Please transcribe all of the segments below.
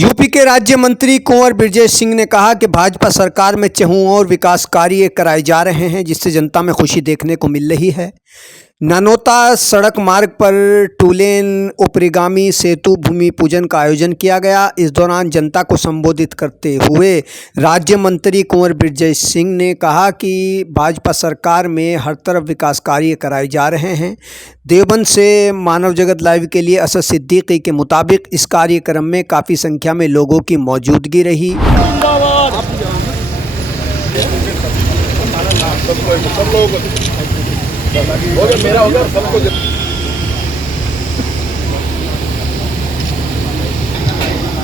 UP के राज्य मंत्री कुंवर बृजेश सिंह ने कहा कि भाजपा सरकार में चहुओर विकास कार्य कराए जा रहे हैं, जिससे जनता में खुशी देखने को मिल रही है। नानोता सड़क मार्ग पर 2 लेन ऊपरीगामी सेतु भूमि पूजन का आयोजन किया गया। इस दौरान जनता को संबोधित करते हुए राज्य मंत्री कुंवर बृजेश सिंह ने कहा कि भाजपा सरकार में हर तरफ विकास कार्य कराए जा रहे हैं। देवबंद से मानव जगत लाइव के लिए असद सिद्दीकी के मुताबिक इस कार्यक्रम में काफ़ी संख्या में लोगों की मौजूदगी रही।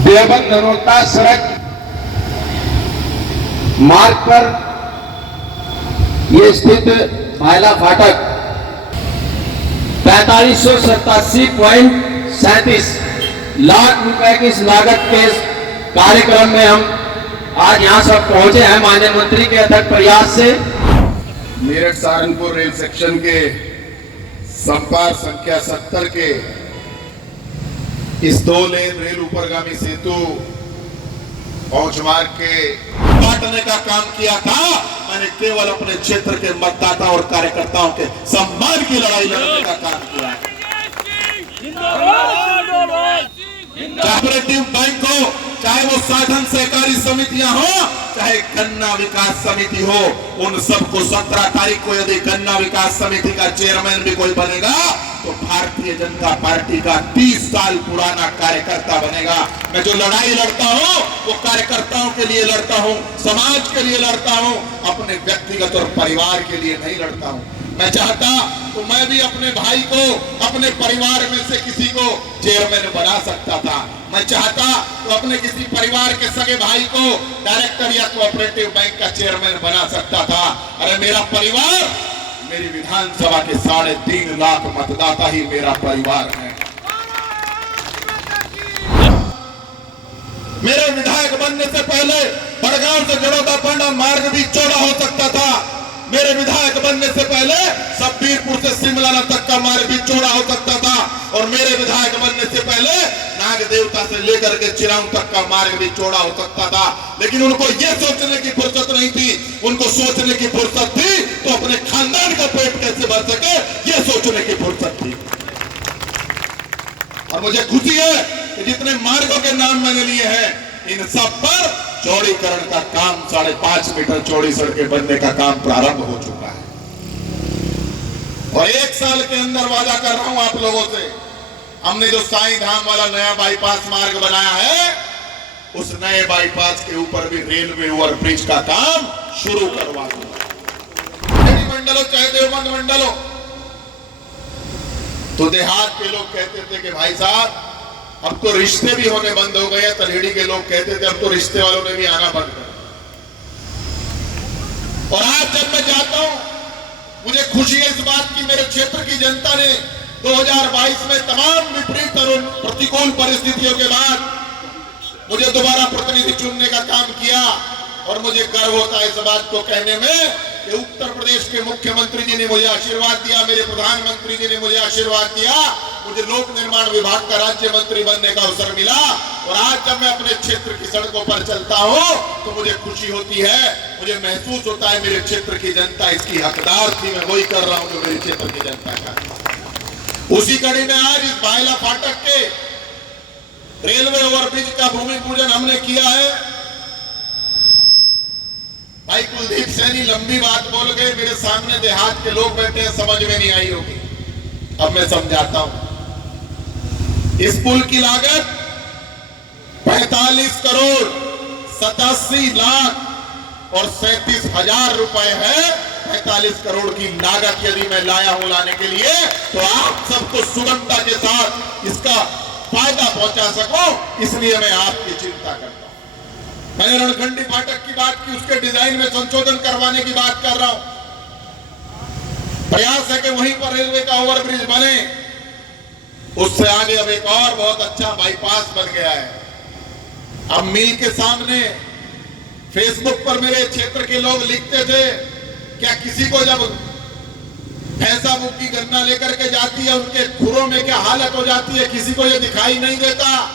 देवबंद नानोता सड़क मार्ग पर ये स्थित भायला फाटक 4587.37 लाख रुपए की इस लागत के कार्यक्रम में हम आज यहां सब पहुंचे हैं माननीय मंत्री के अथक प्रयास से। मेरठ सहारनपुर रेल सेक्शन के संपर्क संख्या 70 के इस 2 लेन रेल ऊपरगामी सेतु पहुंच मार्ग के बांटने का काम किया था। मैंने केवल अपने क्षेत्र के मतदाता और कार्यकर्ताओं के सम्मान की लड़ाई लड़ने का काम किया है। कोऑपरेटिव बैंक हो, चाहे वो साधन सहकारी समितियां हो, चाहे गन्ना विकास समिति हो, उन सबको 17 तारीख को यदि गन्ना विकास समिति का चेयरमैन भी कोई बनेगा तो भारतीय जनता पार्टी का 30 साल पुराना कार्यकर्ता बनेगा। मैं जो लड़ाई लड़ता हूं वो कार्यकर्ताओं के लिए लड़ता हूं, समाज के लिए लड़ता हूं, अपने व्यक्तिगत और परिवार के लिए नहीं लड़ता हूं। मैं चाहता तो मैं भी अपने भाई को, अपने परिवार में से किसी को चेयरमैन बना सकता था। मैं चाहता तो अपने किसी परिवार के सगे भाई को डायरेक्टर या कोऑपरेटिव बैंक का चेयरमैन बना सकता था। अरे मेरा परिवार, मेरी विधानसभा के 3.5 लाख मतदाता ही मेरा परिवार है। मेरे विधायक बनने से पहले बड़गांव से जड़ौदा पांडा मार्ग भी चौड़ा हो सकता था। मेरे विधायक बनने से पहले सब्बीरपुर से सिमलाना तक का मार्ग भी चौड़ा हो सकता था। और मेरे विधायक बनने से पहले नाग देवता से लेकर के चिरांग तक का मार्ग भी चौड़ा हो सकता था। लेकिन उनको यह सोचने की फुर्सत नहीं थी। उनको सोचने की फुर्सत थी तो अपने खानदान का पेट कैसे भर सके, यह सोचने की फुर्सत थी। और मुझे खुशी है कि जितने मार्गों के नाम मैंने लिए हैं, इन सब पर चौड़ीकरण का काम, 5.5 मीटर चौड़ी सड़कें बनने का काम प्रारंभ हो चुका है। और 1 साल के अंदर वादा कर रहा हूं आप लोगों से, हमने जो साईं धाम वाला नया बाईपास मार्ग बनाया है, उस नए बाईपास के ऊपर भी रेलवे ओवरब्रिज का काम शुरू करवा दूंगा। मंडल हो चाहे देवबंद मंडल हो, तो देहात के लोग कहते थे कि भाई साहब अब तो रिश्ते भी होने बंद हो गए। तलहेड़ी के लोग कहते थे अब तो रिश्ते वालों ने भी आना बंद कर। और आज जब मैं जाता हूं, मुझे खुशी है इस बात की, मेरे क्षेत्र की जनता ने 2022 में तमाम विपरीत और प्रतिकूल परिस्थितियों के बाद मुझे दोबारा प्रतिनिधि चुनने का काम किया। और मुझे गर्व होता है इस बात को कहने में कि उत्तर प्रदेश के मुख्यमंत्री जी ने मुझे आशीर्वाद दिया, मेरे प्रधानमंत्री जी ने मुझे आशीर्वाद दिया, मुझे लोक निर्माण विभाग का राज्य मंत्री बनने का अवसर मिला। और आज जब मैं अपने क्षेत्र की सड़कों पर चलता हूं तो मुझे खुशी होती है, मुझे महसूस होता है मेरे क्षेत्र की जनता इसकी हकदार थी। मैं वही कर रहा हूं जो मेरे क्षेत्र की जनता का। उसी कड़ी में आज इस भायला फाटक के रेलवे ओवरब्रिज का भूमि पूजन हमने किया है। भाई कुलदीप सैनी लंबी बात बोल गए, मेरे सामने देहात के लोग बैठे हैं, समझ में नहीं आई होगी, अब मैं समझाता हूं। इस पुल की लागत 45 करोड़ 87 लाख और 37 हजार रुपए है। 45 करोड़ की लागत यदि मैं लाया हूं लाने के लिए, तो आप सबको सुगमता के साथ इसका फायदा पहुंचा सकूं, इसलिए मैं आपकी चिंता करता हूं। मैंने रणखंडी फाटक की बात की, उसके डिजाइन में संशोधन करवाने की बात कर रहा हूं। प्रयास है कि वहीं पर रेलवे का ओवरब्रिज बने। उससे आगे अब एक और बहुत अच्छा बाईपास बन गया है। अब मिल के सामने फेसबुक पर मेरे क्षेत्र के लोग लिखते थे, क्या किसी को जब भैंसा मुक्की गन्ना लेकर के जाती है, उनके खुरों में क्या हालत हो जाती है, किसी को ये दिखाई नहीं देता।